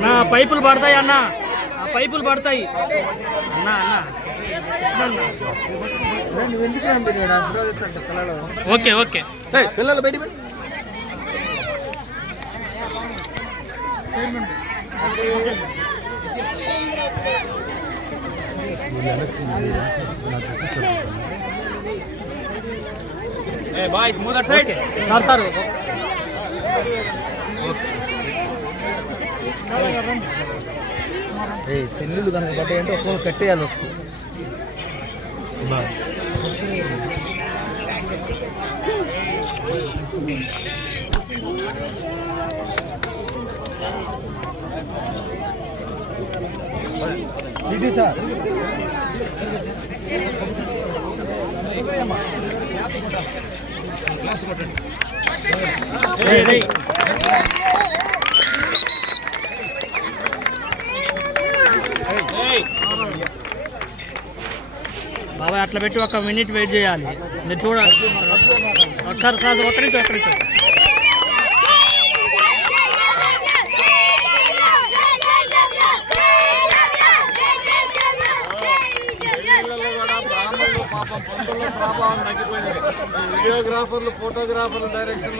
అన్నా పైపులు పడతాయి అన్న, ఆ పైపులు పడతాయి అన్నా అన్న. ఓకే ఓకే పిల్లలు బయట బాయ్ స్మూదర్ సైడ్ సార్ సార్ సెల్లులు కనుక పట్టాయంటే ఒక్కొక్క కట్టేయాలి వస్తుంది. ఇది సార్ బాబాయ్ అట్లా పెట్టి 1 మినిట్ వెయిట్ చేయాలి. మీరు చూడాలి ఒకసారి సార్ ఒక్క నిమిషం. ప్రభావం తగ్గిపోయింది. వీడియోగ్రాఫర్లు ఫోటోగ్రాఫర్లు డైరెక్షన్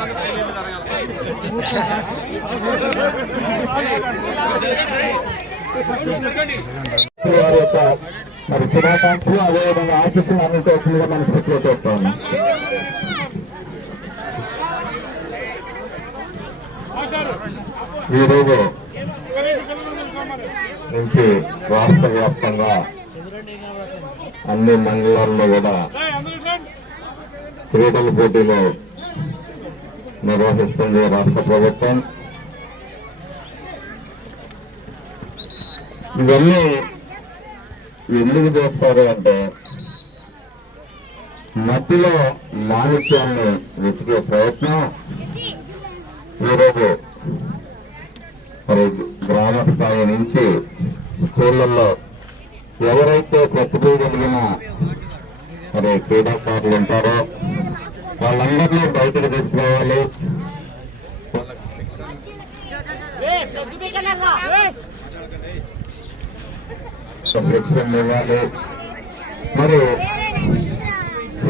మరి శుభాకాంక్షలు అదేవిధంగా ఆశిస్తులు అందుకోవచ్చుగా మనస్ఫూర్తిగా చెప్తా ఉన్నాం. ఈరోజు నుంచి రాష్ట్ర వ్యాప్తంగా అన్ని మండలాల్లో కూడా క్రీడల పోటీలు నిర్వహిస్తుంది రాష్ట్ర ప్రభుత్వం. ఇవన్నీ ఎందుకు చేస్తారు అంటే మధ్యలో మాణిక్యాన్ని వెతికే ప్రయత్నం ఈరోజు మరి గ్రామ స్థాయి నుంచి స్కూళ్లలో ఎవరైతే ప్రతిభ కలిగిన మరి క్రీడాకారులు ఉంటారో వాళ్ళందరినీ బయటకు తీసుకురావాలి. శిక్షణ ఇవ్వాలి. మరి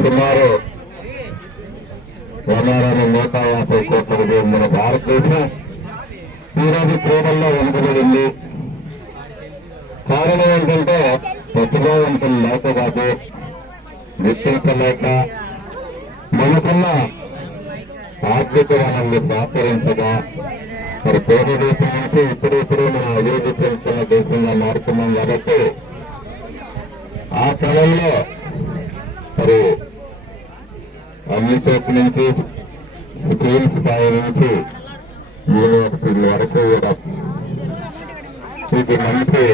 సుమారు 150 కోట్లకు చెందిన భారతదేశం ఈరోజు క్రీడల్లో వెనుకబడింది. కారణం ఏంటంటే ప్రతిభావంతులు లేక కాదు, గుర్తించలేక మనకున్న ఆర్థిక వనరులు సహకరించగా మరి పేద దేశం నుంచి ఇప్పుడు మనం అభివృద్ధి చెందుతున్న దేశంగా మారుతున్నాం కాబట్టి ఆ క్రమంలో మరి అన్ని చోట్ల నుంచి స్కూల్ స్థాయి నుంచి యూనివర్సిటీల వరకు కూడా ఇది మంచి